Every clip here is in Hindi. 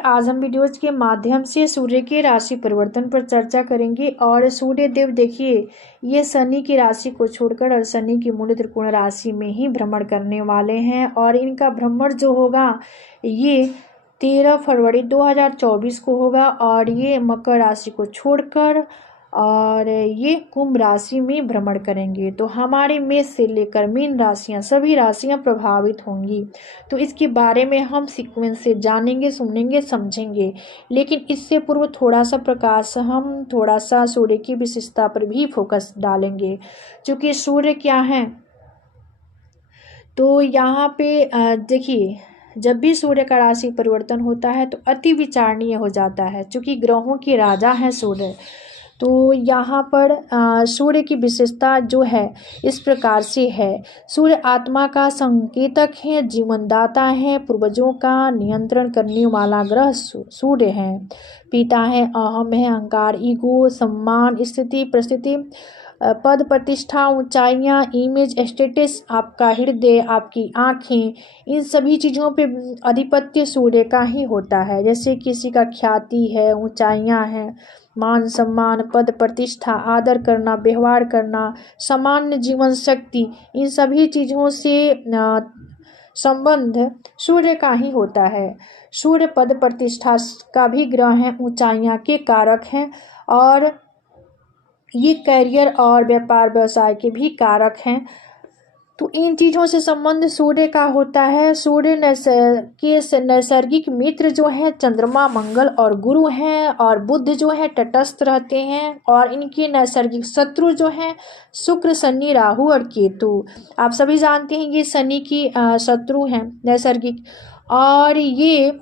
आज हम वीडियोज के माध्यम से सूर्य के राशि परिवर्तन पर चर्चा करेंगे। और सूर्य देव देखिए, ये शनि की राशि को छोड़कर और शनि की मूल त्रिकोण राशि में ही भ्रमण करने वाले हैं। और इनका भ्रमण जो होगा ये 13 फरवरी 2024 को होगा। और ये मकर राशि को छोड़कर और ये कुंभ राशि में भ्रमण करेंगे। तो हमारे मेष से लेकर मीन राशियां, सभी राशियां प्रभावित होंगी। तो इसके बारे में हम सीक्वेंस से जानेंगे, सुनेंगे, समझेंगे। लेकिन इससे पूर्व हम थोड़ा सा सूर्य की विशेषता पर भी फोकस डालेंगे। क्योंकि सूर्य क्या है, तो यहाँ पे देखिए, जब भी सूर्य का राशि परिवर्तन होता है तो अति विचारणीय हो जाता है। क्योंकि ग्रहों के राजा हैं सूर्य। तो यहाँ पर सूर्य की विशेषता जो है इस प्रकार से है। सूर्य आत्मा का संकेतक है, जीवनदाता है, पूर्वजों का नियंत्रण करने वाला ग्रह सूर्य है। पिता है, अहम है, अहंकार, ईगो, सम्मान, स्थिति, परिस्थिति, पद, प्रतिष्ठा, ऊंचाइयाँ, इमेज, स्टेटस, आपका हृदय, आपकी आँखें, इन सभी चीज़ों पे अधिपत्य सूर्य का ही होता है। जैसे किसी का ख्याति है, ऊंचाइयाँ हैं, मान सम्मान, पद प्रतिष्ठा, आदर करना, व्यवहार करना, सामान्य जीवन शक्ति, इन सभी चीज़ों से संबंध सूर्य का ही होता है। सूर्य पद प्रतिष्ठा का भी ग्रह है, ऊंचाइयाँ के कारक हैं। और ये करियर और व्यापार व्यवसाय के भी कारक हैं। तो इन चीज़ों से संबंध सूर्य का होता है। सूर्य के नैसर्गिक मित्र जो है चंद्रमा, मंगल और गुरु हैं। और बुध जो है तटस्थ रहते हैं। और इनके नैसर्गिक शत्रु जो हैं शुक्र, शनि, राहु और केतु। आप सभी जानते हैं ये शनि की शत्रु हैं नैसर्गिक। और ये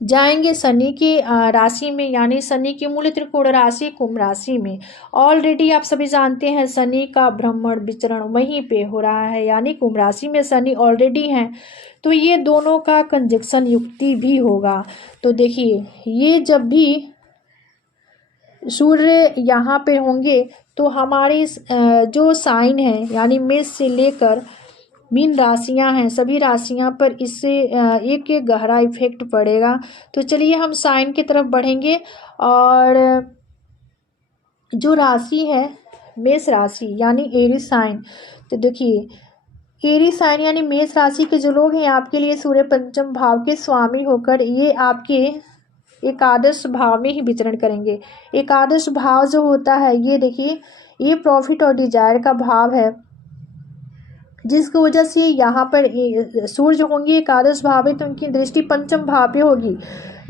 जाएंगे शनि की राशि में, यानी शनि की मूल त्रिकोण राशि कुंभ राशि में। ऑलरेडी आप सभी जानते हैं शनि का भ्रमण विचरण वहीं पे हो रहा है, यानी कुंभ राशि में शनि ऑलरेडी हैं। तो ये दोनों का कंजक्शन युक्ति भी होगा। तो देखिए, ये जब भी सूर्य यहाँ पे होंगे तो हमारी जो साइन है, यानी मेष से लेकर मीन राशियां हैं, सभी राशियां पर इससे एक एक गहरा इफेक्ट पड़ेगा। तो चलिए हम साइन की तरफ बढ़ेंगे। और जो राशि है मेष राशि यानी एरीज साइन, तो देखिए एरीज साइन यानी मेष राशि के जो लोग हैं, आपके लिए सूर्य पंचम भाव के स्वामी होकर ये आपके एकादश भाव में ही विचरण करेंगे। एकादश भाव जो होता है ये देखिए, ये प्रॉफिट और डिजायर का भाव है, जिसकी वजह से यहाँ पर सूर्य होंगे एकादश भाव में, तो उनकी दृष्टि पंचम भाव पे होगी,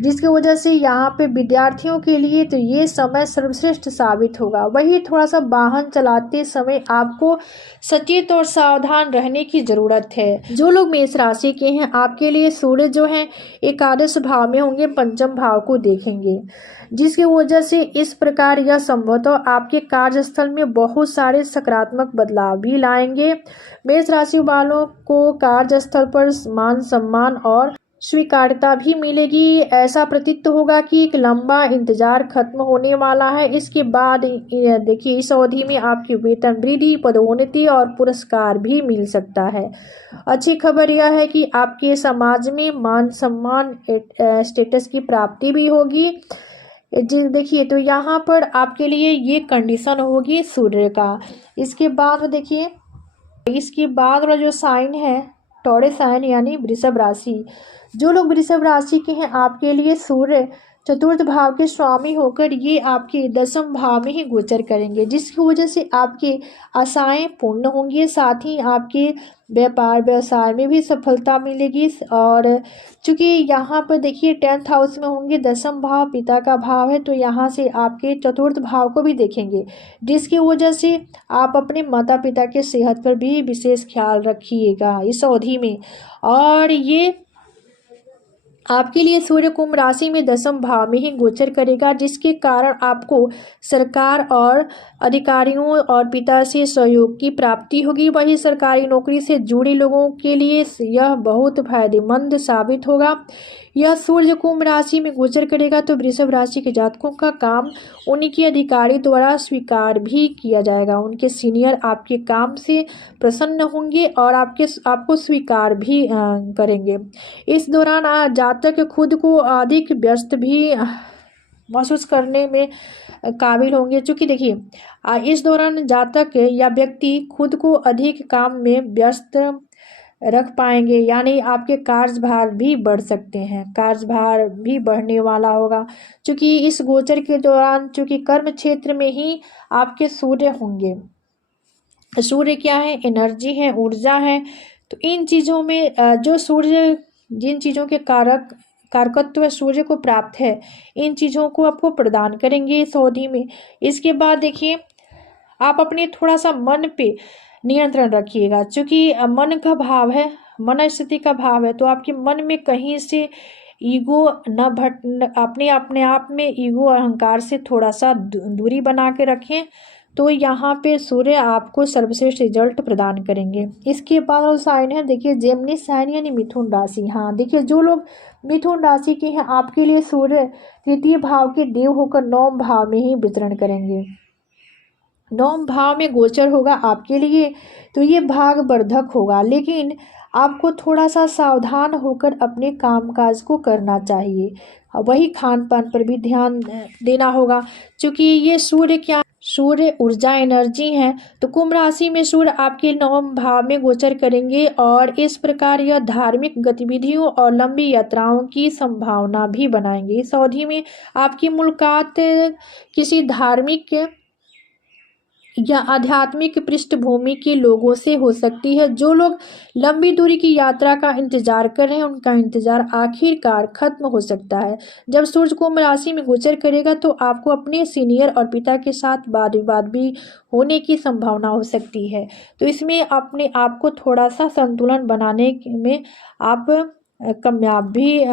जिसकी वजह से यहाँ पे विद्यार्थियों के लिए तो ये समय सर्वश्रेष्ठ साबित होगा। वही थोड़ा सा वाहन चलाते समय आपको सचेत और सावधान रहने की ज़रूरत है। जो लोग मेष राशि के हैं, आपके लिए सूर्य जो है एकादश भाव में होंगे, पंचम भाव को देखेंगे, जिसकी वजह से इस प्रकार यह संभवतः आपके कार्यस्थल में बहुत सारे सकारात्मक बदलाव भी लाएंगे। मेष राशि वालों को कार्यस्थल पर मान सम्मान और स्वीकार्यता भी मिलेगी। ऐसा प्रतीत होगा कि एक लंबा इंतजार खत्म होने वाला है। इसके बाद देखिए, इस अवधि में आपकी वेतन वृद्धि, पदोन्नति और पुरस्कार भी मिल सकता है। अच्छी खबर यह है कि आपके समाज में मान सम्मान स्टेटस की प्राप्ति भी होगी। जी देखिए, तो यहाँ पर आपके लिए ये कंडीशन होगी सूर्य का। इसके बाद देखिए, इसके बाद वाला जो साइन है टॉरस साइन यानी वृषभ राशि। जो लोग वृषभ राशि के हैं, आपके लिए सूर्य चतुर्थ भाव के स्वामी होकर ये आपके दसम भाव में ही गोचर करेंगे, जिसकी वजह से आपकी आशाएं पूर्ण होंगी। साथ ही आपके व्यापार व्यवसाय में भी सफलता मिलेगी। और चूंकि यहाँ पर देखिए 10th हाउस में होंगे, दसम भाव पिता का भाव है, तो यहाँ से आपके चतुर्थ भाव को भी देखेंगे, जिसकी वजह से आप अपने माता पिता के सेहत पर भी विशेष ख्याल रखिएगा इस अवधि में। और ये आपके लिए सूर्य कुंभ राशि में दसम भाव में ही गोचर करेगा, जिसके कारण आपको सरकार और अधिकारियों और पिता से सहयोग की प्राप्ति होगी। वही सरकारी नौकरी से जुड़े लोगों के लिए यह बहुत फायदेमंद साबित होगा। यह सूर्य कुंभ राशि में गोचर करेगा तो वृषभ राशि के जातकों का काम उनके अधिकारी द्वारा स्वीकार भी किया जाएगा। उनके सीनियर आपके काम से प्रसन्न होंगे और आपको स्वीकार भी करेंगे। इस दौरान जातक खुद को अधिक व्यस्त भी महसूस करने में काबिल होंगे। चूँकि देखिए इस दौरान जातक या व्यक्ति खुद को अधिक काम में व्यस्त रख पाएंगे, यानी आपके कार्यभार भी बढ़ सकते हैं, कार्यभार भी बढ़ने वाला होगा। क्योंकि इस गोचर के दौरान चूँकि कर्म क्षेत्र में ही आपके सूर्य होंगे। सूर्य क्या है? एनर्जी है, ऊर्जा है। तो इन चीज़ों में जो सूर्य जिन चीज़ों के कारकत्व सूर्य को प्राप्त है, इन चीज़ों को आपको प्रदान करेंगे इस अवधि में। इसके बाद देखिए आप अपने थोड़ा सा मन पे नियंत्रण रखिएगा। चूँकि मन का भाव है, मन स्थिति का भाव है, तो आपके मन में कहीं से ईगो अपने आप में ईगो अहंकार से थोड़ा सा दूरी बना के रखें, तो यहाँ पे सूर्य आपको सर्वश्रेष्ठ रिजल्ट प्रदान करेंगे। इसके बाद साइन है देखिए जेमिनी साइन यानी मिथुन राशि। हाँ देखिए जो लोग मिथुन राशि के हैं आपके लिए सूर्य तृतीय भाव के देव होकर नवम भाव में ही विचरण करेंगे। नवम भाव में गोचर होगा आपके लिए, तो ये भाग्यवर्धक होगा, लेकिन आपको थोड़ा सा सावधान होकर अपने कामकाज को करना चाहिए। वही खान पान पर भी ध्यान देना होगा, क्योंकि ये सूर्य ऊर्जा एनर्जी है। तो कुंभ राशि में सूर्य आपके नवम भाव में गोचर करेंगे और इस प्रकार यह धार्मिक गतिविधियों और लंबी यात्राओं की संभावना भी बनाएंगे। इस अवधि में आपकी मुलाकात किसी धार्मिक या आध्यात्मिक पृष्ठभूमि के लोगों से हो सकती है। जो लोग लंबी दूरी की यात्रा का इंतजार कर रहे हैं, उनका इंतजार आखिरकार खत्म हो सकता है। जब सूर्य कुंभ राशि में गोचर करेगा तो आपको अपने सीनियर और पिता के साथ वाद विवाद भी होने की संभावना हो सकती है। तो इसमें अपने आप को थोड़ा सा संतुलन बनाने में आप कामयाब भी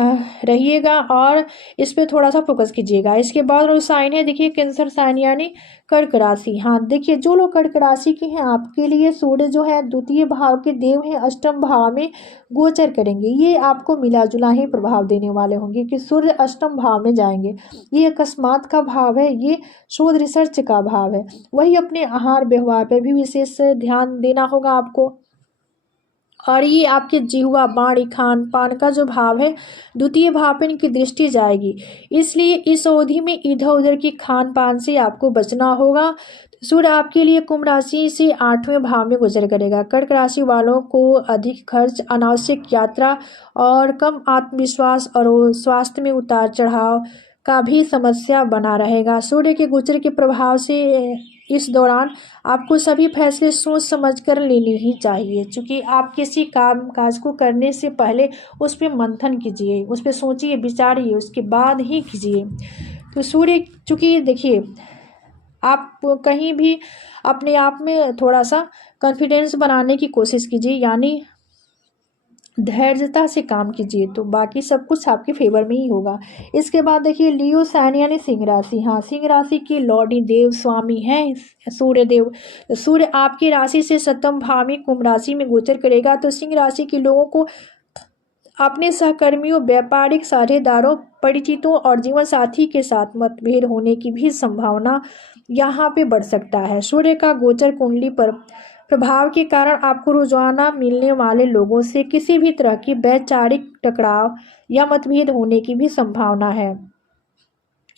रहिएगा और इस पे थोड़ा सा फोकस कीजिएगा। इसके बाद वो साइन है देखिए कैंसर साइन यानी कर्क राशि। हाँ देखिए जो लोग कर्क राशि के हैं आपके लिए सूर्य जो है द्वितीय भाव के देव हैं, अष्टम भाव में गोचर करेंगे। ये आपको मिला जुला ही प्रभाव देने वाले होंगे कि सूर्य अष्टम भाव में जाएंगे। ये अकस्मात का भाव है, ये शोध रिसर्च का भाव है। वही अपने आहार व्यवहार पर भी विशेष ध्यान देना होगा आपको। और ये आपके जिह्वा वाणी खान पान का जो भाव है द्वितीय भाव पर इनकी दृष्टि जाएगी, इसलिए इस अवधि में इधर उधर की खान पान से आपको बचना होगा। सूर्य आपके लिए कुंभ राशि से 8वें भाव में गुजर करेगा। कर्क राशि वालों को अधिक खर्च, अनावश्यक यात्रा और कम आत्मविश्वास और स्वास्थ्य में उतार चढ़ाव का भी समस्या बना रहेगा। सूर्य के गोचर के प्रभाव से इस दौरान आपको सभी फैसले सोच समझ कर लेने ही चाहिए, क्योंकि आप किसी काम काज को करने से पहले उस पर मंथन कीजिए, उस पर सोचिए विचारिए, उसके बाद ही कीजिए। तो सूर्य चूँकि देखिए आप कहीं भी अपने आप में थोड़ा सा कॉन्फिडेंस बनाने की कोशिश कीजिए, यानी धैर्यता से काम कीजिए, तो बाकी सब कुछ आपके फेवर में ही होगा। इसके बाद देखिए लियो साइन यानी सिंह राशि। हाँ सिंह राशि के लॉर्डी देव स्वामी हैं सूर्य देव। तो सूर्य आपकी राशि से 7वें भाव में कुंभ राशि में गोचर करेगा। तो सिंह राशि के लोगों को अपने सहकर्मियों, व्यापारिक साझेदारों, परिचितों और जीवन साथी के साथ मतभेद होने की भी संभावना यहाँ पे बढ़ सकता है। सूर्य का गोचर कुंडली पर प्रभाव के कारण आपको रोजाना मिलने वाले लोगों से किसी भी तरह की वैचारिक टकराव या मतभेद होने की भी संभावना है।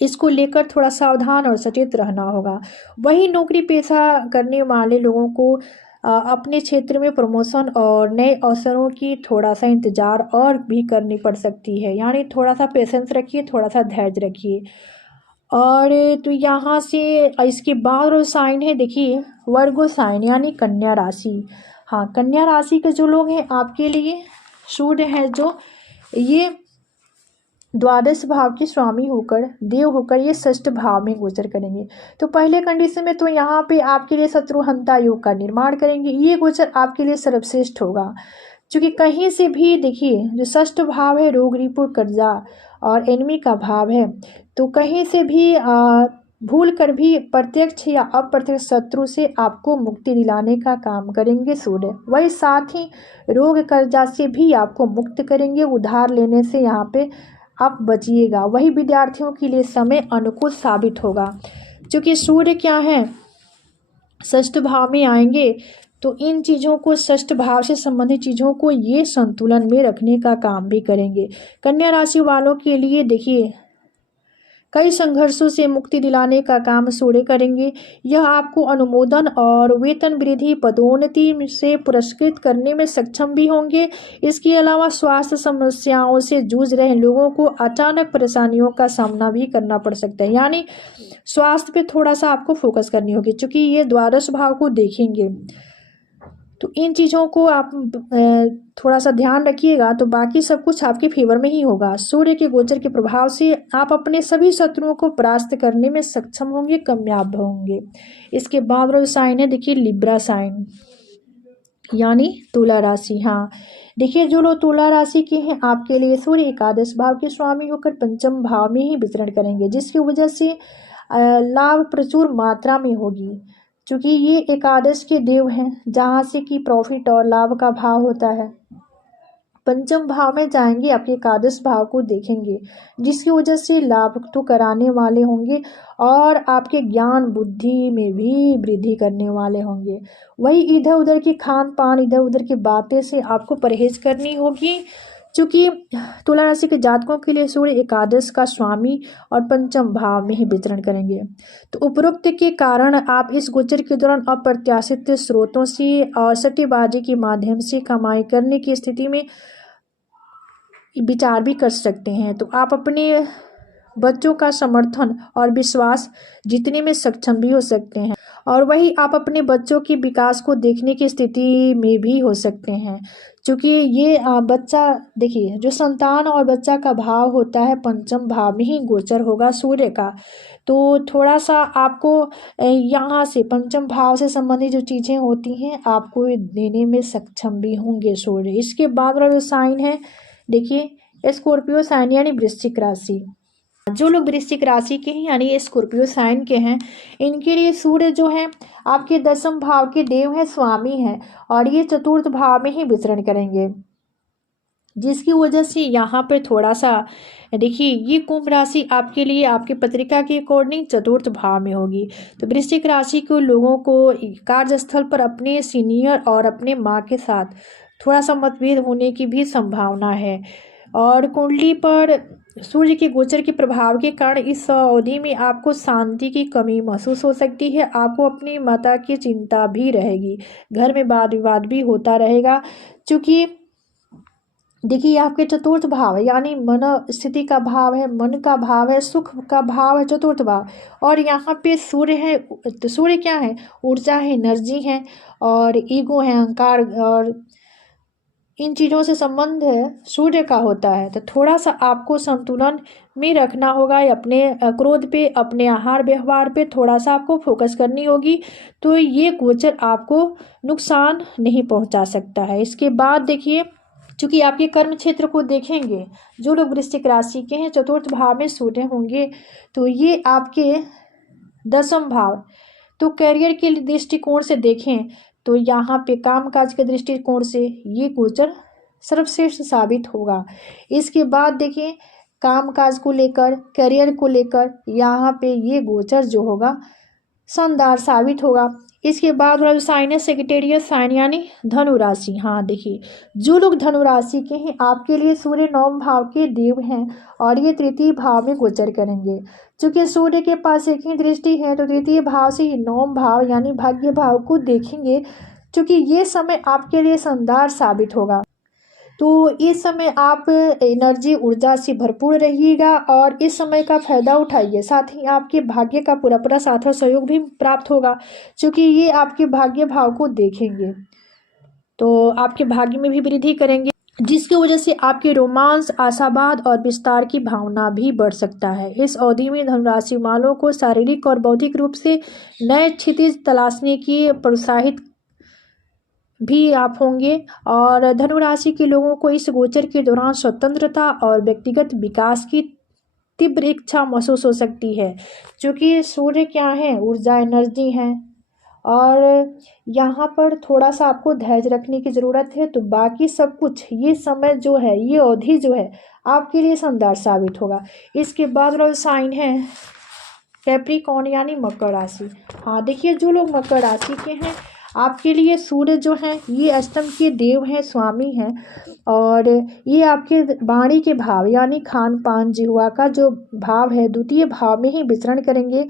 इसको लेकर थोड़ा सावधान और सचेत रहना होगा। वही नौकरी पेशा करने वाले लोगों को अपने क्षेत्र में प्रमोशन और नए अवसरों की थोड़ा सा इंतजार और भी करनी पड़ सकती है, यानी थोड़ा सा पेशेंस रखिए, थोड़ा सा धैर्य रखिए। और तो यहाँ से इसके बाद और साइन है देखिए वर्गो साइन यानी कन्या राशि। हाँ कन्या राशि के जो लोग हैं आपके लिए सूर्य है जो ये द्वादश भाव के स्वामी होकर देव होकर ये षष्ठ भाव में गोचर करेंगे। तो पहले कंडीशन में तो यहाँ पे आपके लिए शत्रुहंता योग का निर्माण करेंगे। ये गोचर आपके लिए सर्वश्रेष्ठ होगा, क्योंकि कहीं से भी देखिए जो षष्ठ भाव है रोग रिपुर कर्जा और एनिमी का भाव है, तो कहीं से भी भूल कर भी प्रत्यक्ष या अप्रत्यक्ष शत्रु से आपको मुक्ति दिलाने का काम करेंगे सूर्य। वही साथ ही रोग कर्जा से भी आपको मुक्त करेंगे, उधार लेने से यहाँ पे आप बचिएगा। वही विद्यार्थियों के लिए समय अनुकूल साबित होगा, क्योंकि सूर्य क्या है, षष्ठ भाव में आएंगे तो इन चीज़ों को, षष्ठ भाव से संबंधित चीज़ों को ये संतुलन में रखने का काम भी करेंगे। कन्या राशि वालों के लिए देखिए कई संघर्षों से मुक्ति दिलाने का काम सूर्य करेंगे। यह आपको अनुमोदन और वेतन वृद्धि, पदोन्नति से पुरस्कृत करने में सक्षम भी होंगे। इसके अलावा स्वास्थ्य समस्याओं से जूझ रहे लोगों को अचानक परेशानियों का सामना भी करना पड़ सकता है, यानी स्वास्थ्य पे थोड़ा सा आपको फोकस करनी होगी, क्योंकि ये द्वादश भाव को देखेंगे। तो इन चीज़ों को आप थोड़ा सा ध्यान रखिएगा, तो बाकी सब कुछ आपके फेवर में ही होगा। सूर्य के गोचर के प्रभाव से आप अपने सभी शत्रुओं को परास्त करने में सक्षम होंगे, कामयाब होंगे। इसके बाद वाला साइन है देखिए लिब्रा साइन, यानी तुला राशि। हाँ देखिए, जो लोग तुला राशि के हैं आपके लिए सूर्य एकादश भाव के स्वामी होकर पंचम भाव में ही विचरण करेंगे, जिसकी वजह से लाभ प्रचुर मात्रा में होगी, क्योंकि ये एकादश के देव हैं, जहाँ से कि प्रॉफिट और लाभ का भाव होता है। पंचम भाव में जाएंगे, आपके एकादश भाव को देखेंगे, जिसकी वजह से लाभ तो कराने वाले होंगे और आपके ज्ञान बुद्धि में भी वृद्धि करने वाले होंगे। वही इधर उधर की खान पान, इधर उधर की बातें से आपको परहेज करनी होगी, क्योंकि तुला राशि के जातकों के लिए सूर्य एकादश का स्वामी और पंचम भाव में ही विचरण करेंगे। तो उपरोक्त के कारण आप इस गोचर के दौरान अप्रत्याशित स्रोतों से और सट्टेबाजी के माध्यम से कमाई करने की स्थिति में विचार भी कर सकते हैं। तो आप अपने बच्चों का समर्थन और विश्वास जीतने में सक्षम भी हो सकते हैं, और वही आप अपने बच्चों के विकास को देखने की स्थिति में भी हो सकते हैं, क्योंकि ये बच्चा देखिए, जो संतान और बच्चा का भाव होता है पंचम भाव में ही गोचर होगा सूर्य का। तो थोड़ा सा आपको यहाँ से पंचम भाव से संबंधित जो चीज़ें होती हैं आपको देने में सक्षम भी होंगे सूर्य। इसके बाद वाला जो साइन है देखिए स्कॉर्पियो साइन, यानी वृश्चिक राशि। जो लोग वृश्चिक राशि के हैं यानी स्कॉर्पियो साइन के हैं, इनके लिए सूर्य जो है आपके दसम भाव के देव हैं, स्वामी हैं, और ये चतुर्थ भाव में ही विचरण करेंगे, जिसकी वजह से यहाँ पे थोड़ा सा देखिए ये कुंभ राशि आपके लिए आपके पत्रिका के अकॉर्डिंग चतुर्थ भाव में होगी। तो वृश्चिक राशि के लोगों को कार्यस्थल पर अपने सीनियर और अपने माँ के साथ थोड़ा सा मतभेद होने की भी संभावना है, और कुंडली पर सूर्य के गोचर के प्रभाव के कारण इस अवधि में आपको शांति की कमी महसूस हो सकती है। आपको अपनी माता की चिंता भी रहेगी, घर में वाद विवाद भी होता रहेगा, क्योंकि देखिए आपके चतुर्थ भाव है, यानी मन स्थिति का भाव है, मन का भाव है, सुख का भाव है चतुर्थ भाव, और यहाँ पे सूर्य है। तो सूर्य क्या है, ऊर्जा है, एनर्जी है, और ईगो है, अहंकार, और इन चीज़ों से संबंध सूर्य का होता है। तो थोड़ा सा आपको संतुलन में रखना होगा, अपने क्रोध पे, अपने आहार व्यवहार पे थोड़ा सा आपको फोकस करनी होगी, तो ये गोचर आपको नुकसान नहीं पहुंचा सकता है। इसके बाद देखिए, चूँकि आपके कर्म क्षेत्र को देखेंगे, जो लोग वृश्चिक राशि के हैं चतुर्थ भाव में सूर्य होंगे, तो ये आपके दसम भाव, तो करियर के दृष्टिकोण से देखें तो यहाँ पे कामकाज के दृष्टिकोण से ये गोचर सर्वश्रेष्ठ साबित होगा। इसके बाद देखिए कामकाज को लेकर, करियर को लेकर यहाँ पे ये गोचर जो होगा शानदार साबित होगा। इसके बाद वाला साइन है सेक्रेटेरियल साइन, यानी धनु राशि। हाँ देखिए, जो लोग धनु राशि के हैं आपके लिए सूर्य नवम भाव के देव हैं, और ये तृतीय भाव में गोचर करेंगे। चूंकि सूर्य के पास एक ही दृष्टि है, तो तृतीय भाव से नवम भाव यानी भाग्य भाव को देखेंगे, क्योंकि ये समय आपके लिए शानदार साबित होगा। तो इस समय आप एनर्जी, ऊर्जा से भरपूर रहिएगा और इस समय का फायदा उठाइए। साथ ही आपके भाग्य का पूरा पूरा साथ और सहयोग भी प्राप्त होगा, क्योंकि ये आपके भाग्य भाव को देखेंगे, तो आपके भाग्य में भी वृद्धि करेंगे, जिसकी वजह से आपके रोमांस, आशावाद और विस्तार की भावना भी बढ़ सकता है। इस अवधि में धनुराशि वालों को शारीरिक और बौद्धिक रूप से नए क्षितिज तलाशने की प्रोत्साहित भी आप होंगे, और धनु राशि के लोगों को इस गोचर के दौरान स्वतंत्रता और व्यक्तिगत विकास की तीव्र इच्छा महसूस हो सकती है, क्योंकि सूर्य क्या है, ऊर्जा, एनर्जी है। और यहाँ पर थोड़ा सा आपको धैर्य रखने की ज़रूरत है। तो बाकी सब कुछ ये समय जो है, ये अवधि जो है आपके लिए शानदार साबित होगा। इसके बाद वाला साइन है कैप्रिकॉर्न यानी मकर राशि। हाँ देखिए, जो लोग मकर राशि के हैं, आपके लिए सूर्य जो है ये अष्टम के देव हैं, स्वामी हैं। और ये आपके वाणी के भाव यानी खान पान जिह्वा का जो भाव है, द्वितीय भाव में ही विचरण करेंगे।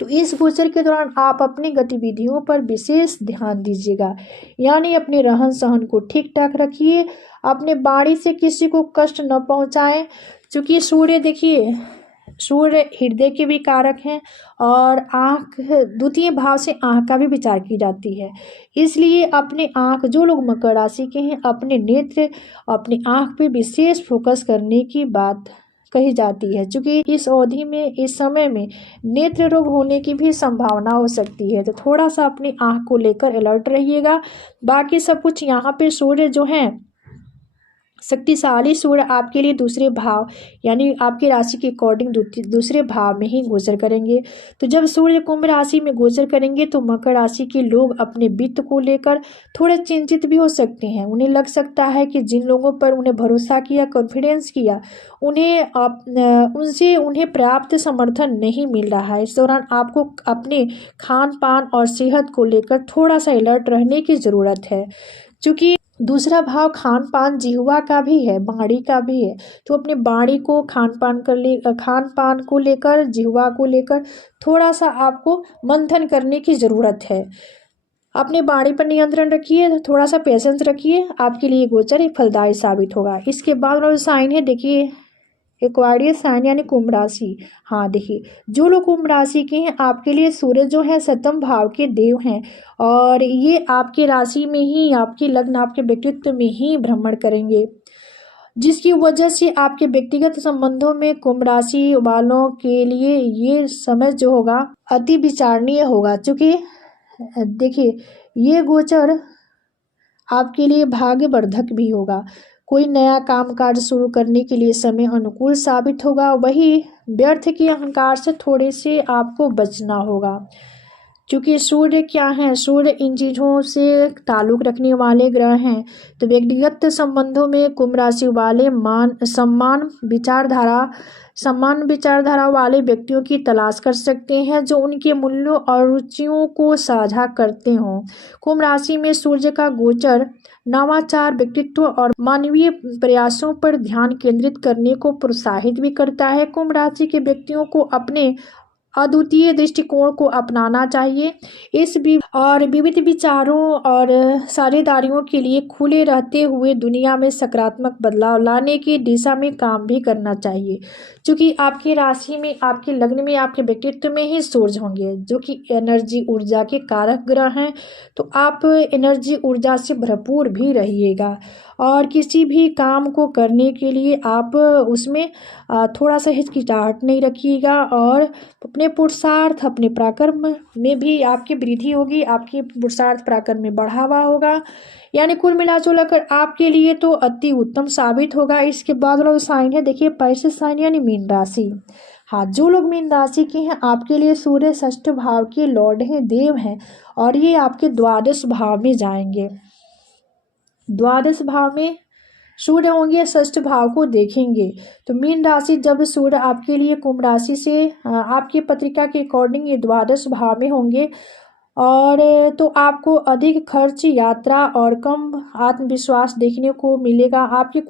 तो इस गोचर के दौरान आप अपनी गतिविधियों पर विशेष ध्यान दीजिएगा, यानी अपने रहन सहन को ठीक ठाक रखिए, अपने वाणी से किसी को कष्ट न पहुंचाएं। क्योंकि सूर्य देखिए, सूर्य हृदय के भी कारक हैं और आँख, द्वितीय भाव से आँख का भी विचार की जाती है। इसलिए अपने आँख, जो लोग मकर राशि के हैं, अपने नेत्र, अपनी आँख पे विशेष फोकस करने की बात कही जाती है। क्योंकि इस अवधि में, इस समय में नेत्र रोग होने की भी संभावना हो सकती है। तो थोड़ा सा अपनी आँख को लेकर अलर्ट रहिएगा। बाकी सब कुछ यहाँ पे सूर्य जो है, शक्तिशाली सूर्य आपके लिए दूसरे भाव यानी आपकी राशि के अकॉर्डिंग दूसरे भाव में ही गोचर करेंगे। तो जब सूर्य कुंभ राशि में गोचर करेंगे तो मकर राशि के लोग अपने वित्त को लेकर थोड़े चिंतित भी हो सकते हैं। उन्हें लग सकता है कि जिन लोगों पर उन्हें भरोसा किया, कॉन्फिडेंस किया, उन्हें पर्याप्त समर्थन नहीं मिल रहा है। इस दौरान आपको अपने खान पान और सेहत को लेकर थोड़ा सा अलर्ट रहने की ज़रूरत है। क्योंकि दूसरा भाव खान पान जिह्वा का भी है, बाड़ी का भी है। तो अपने बाड़ी को, खान पान को लेकर, जिह्वा को लेकर थोड़ा सा आपको मंथन करने की ज़रूरत है। अपने बाड़ी पर नियंत्रण रखिए, थोड़ा सा पेशेंस रखिए, आपके लिए गोचर एक फलदायी साबित होगा। इसके बाद वाला साइन है देखिए एक्वारियस साइन यानी कुंभ राशि। हाँ देखिए, जो लोग कुंभ राशि के हैं, आपके लिए सूर्य जो है सप्तम भाव के देव हैं और ये आपके राशि में ही, आपके लग्न, आपके व्यक्तित्व में ही भ्रमण करेंगे, जिसकी वजह से आपके व्यक्तिगत संबंधों में कुंभ राशि वालों के लिए ये समय जो होगा अति विचारणीय होगा। क्योंकि देखिए, ये गोचर आपके लिए भाग्यवर्धक भी होगा। कोई नया काम काज शुरू करने के लिए समय अनुकूल साबित होगा। वही व्यर्थ के अहंकार से थोड़े से आपको बचना होगा। क्योंकि सूर्य क्या है, सूर्य इन चीज़ों से ताल्लुक़ रखने वाले ग्रह हैं। तो व्यक्तिगत संबंधों में कुंभ राशि वाले समान विचारधारा वाले व्यक्तियों की तलाश कर सकते हैं जो उनके मूल्यों और रुचियों को साझा करते हों। कुंभ राशि में सूर्य का गोचर नवाचार, व्यक्तित्व और मानवीय प्रयासों पर ध्यान केंद्रित करने को प्रोत्साहित भी करता है। कुंभ राशि के व्यक्तियों को अपने अद्वितीय दृष्टिकोण को अपनाना चाहिए। विविध विचारों और साझेदारियों के लिए खुले रहते हुए दुनिया में सकारात्मक बदलाव लाने की दिशा में काम भी करना चाहिए। क्योंकि आपकी राशि में, आपके लग्न में, आपके व्यक्तित्व में ही सूर्य होंगे जो कि एनर्जी, ऊर्जा के कारक ग्रह हैं। तो आप एनर्जी, ऊर्जा से भरपूर भी रहिएगा और किसी भी काम को करने के लिए आप उसमें थोड़ा सा हिचकिचाहट नहीं रखिएगा और अपने पुरुषार्थ, अपने पराक्रम में भी आपकी वृद्धि होगी, आपके पुरुषार्थ पराक्रम में बढ़ावा होगा। यानी कुल मिलाजुला कर आपके लिए तो अति उत्तम साबित होगा। इसके बाद वाला साइन है देखिए पैसे साइन यानी मीन राशि। हाँ, जो लोग मीन राशि के हैं, आपके लिए सूर्य षष्ठ भाव के लॉर्ड हैं, देव हैं और ये आपके द्वादश भाव में जाएंगे। द्वादश भाव में सूर्य होंगे, षष्ठ भाव को देखेंगे। तो मीन राशि, जब सूर्य आपके लिए कुंभ राशि से आपकी पत्रिका के अकॉर्डिंग ये द्वादश भाव में होंगे और तो आपको अधिक खर्च, यात्रा और कम आत्मविश्वास देखने को मिलेगा। आपकी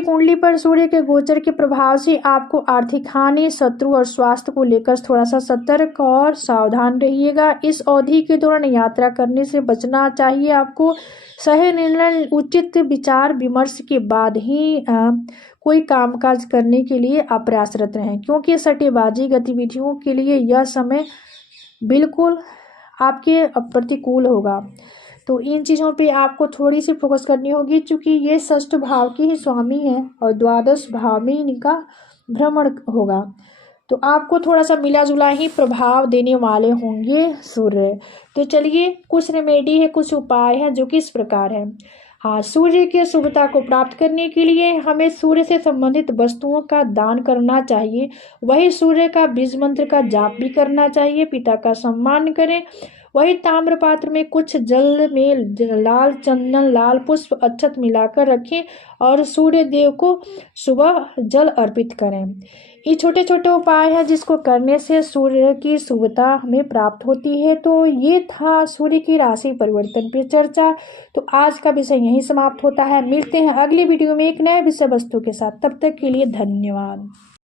कुंडली पर सूर्य के गोचर के प्रभाव से आपको आर्थिक हानि, शत्रु और स्वास्थ्य को लेकर थोड़ा सा सतर्क और सावधान रहिएगा। इस अवधि के दौरान यात्रा करने से बचना चाहिए। आपको सही निर्णय, उचित विचार विमर्श के बाद ही कोई कामकाज करने के लिए आप प्रयासरत रहें, क्योंकि सट्टेबाजी गतिविधियों के लिए यह समय बिल्कुल आपके प्रतिकूल होगा। तो इन चीज़ों पे आपको थोड़ी सी फोकस करनी होगी, क्योंकि ये षष्ठ भाव के ही स्वामी हैं और द्वादश भाव में इनका भ्रमण होगा। तो आपको थोड़ा सा मिला जुला ही प्रभाव देने वाले होंगे सूर्य। तो चलिए, कुछ रेमेडी है, कुछ उपाय है जो कि इस प्रकार है। हाँ, सूर्य की शुभता को प्राप्त करने के लिए हमें सूर्य से संबंधित वस्तुओं का दान करना चाहिए। वही सूर्य का बीज मंत्र का जाप भी करना चाहिए। पिता का सम्मान करें। वही ताम्र पात्र में कुछ जल में लाल चंदन, लाल पुष्प, अक्षत मिलाकर रखें और सूर्य देव को सुबह जल अर्पित करें। ये छोटे छोटे उपाय हैं जिसको करने से सूर्य की शुभता हमें प्राप्त होती है। तो ये था सूर्य की राशि परिवर्तन पे चर्चा। तो आज का विषय यहीं समाप्त होता है। मिलते हैं अगली वीडियो में एक नए विषय वस्तु के साथ। तब तक के लिए धन्यवाद।